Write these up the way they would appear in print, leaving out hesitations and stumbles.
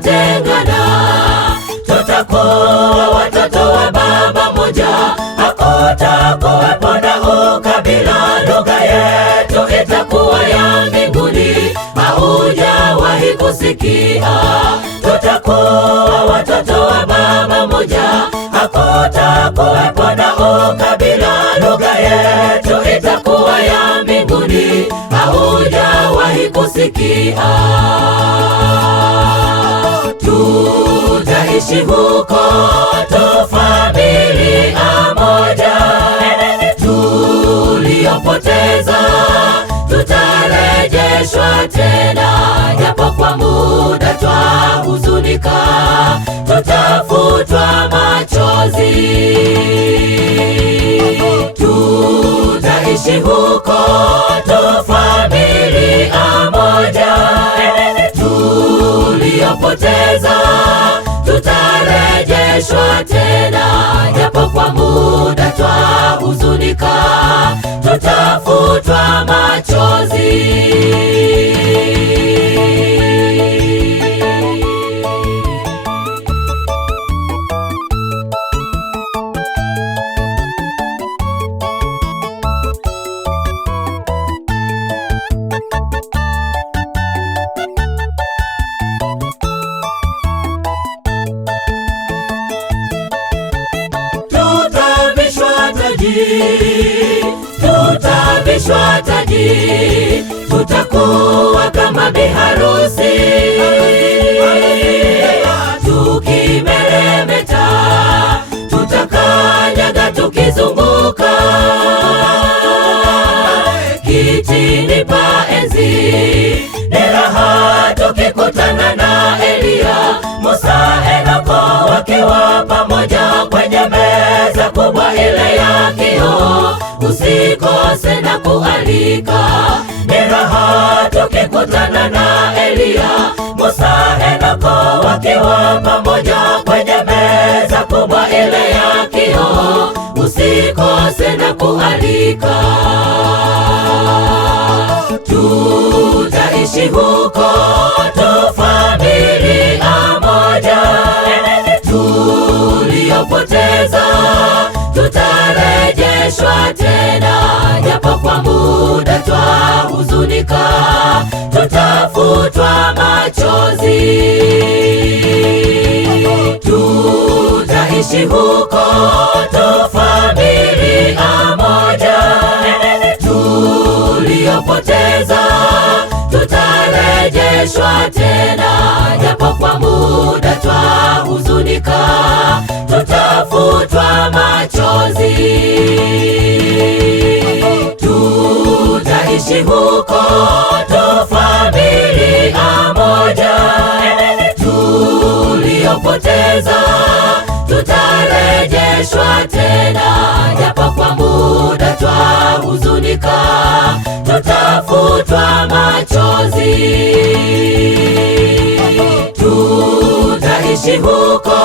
tutatengana, tutakuwa watoto wa baba moja. Hakutakuwepo na ukabila, lugha yetu itakuwa ya mbinguni. Haujawahi kusikia? Tutakuwa watoto wa baba moja. Hakutakuwepo na ukabila, lugha yetu itakuwa ya mbinguni. Haujawahi kusikia? Tutaishi huko tu familia moja, tuliopoteza tutarejeshwa tena, japo kwa muda twahuzunika, tutafutwa machozi. Tutaishi huko tu familia moja, tuliopoteza tutarejeshwa tena, japo kwa muda twahuzunika, tutafutwa machozi. Tutavishwa taji, tutakuwa kama biharusi, tukimeremeta, tutakanyaga tukizunguka kitini pa enzi. Ni raha tukikutana na Eliya, Musa, Henoko wakiwa pamoja kwenye meza kubwa ile ya kioo. Usikose na kualika. Ni raha tukikutana na Eliya, Musa, Henoko wakiwa pamoja kwenye meza kubwa ile ya kioo. Usikose na kualika. Tutaishi huko tu familia moja, tuliopoteza tutarejeshwa tena, japo kwa muda twahuzunika, tutafutwa machozi. Tutaishi huko tu familia moja, tuliopoteza tutarejeshwa tena, japo kwa muda twahuzunika, tutafutwa machozi. Tutaishi huko tu familia moja, tuliopoteza tutarejeshwa tena, japo kwa muda twahuzunika, tutafutwa machozi. Tutaishi huko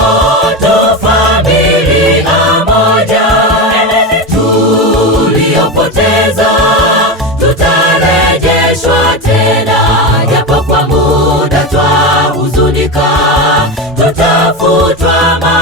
tu familia moja, tuliopoteza tutarejeshwa tena, japo kwa muda twahuzunika, tutafutwa machozi.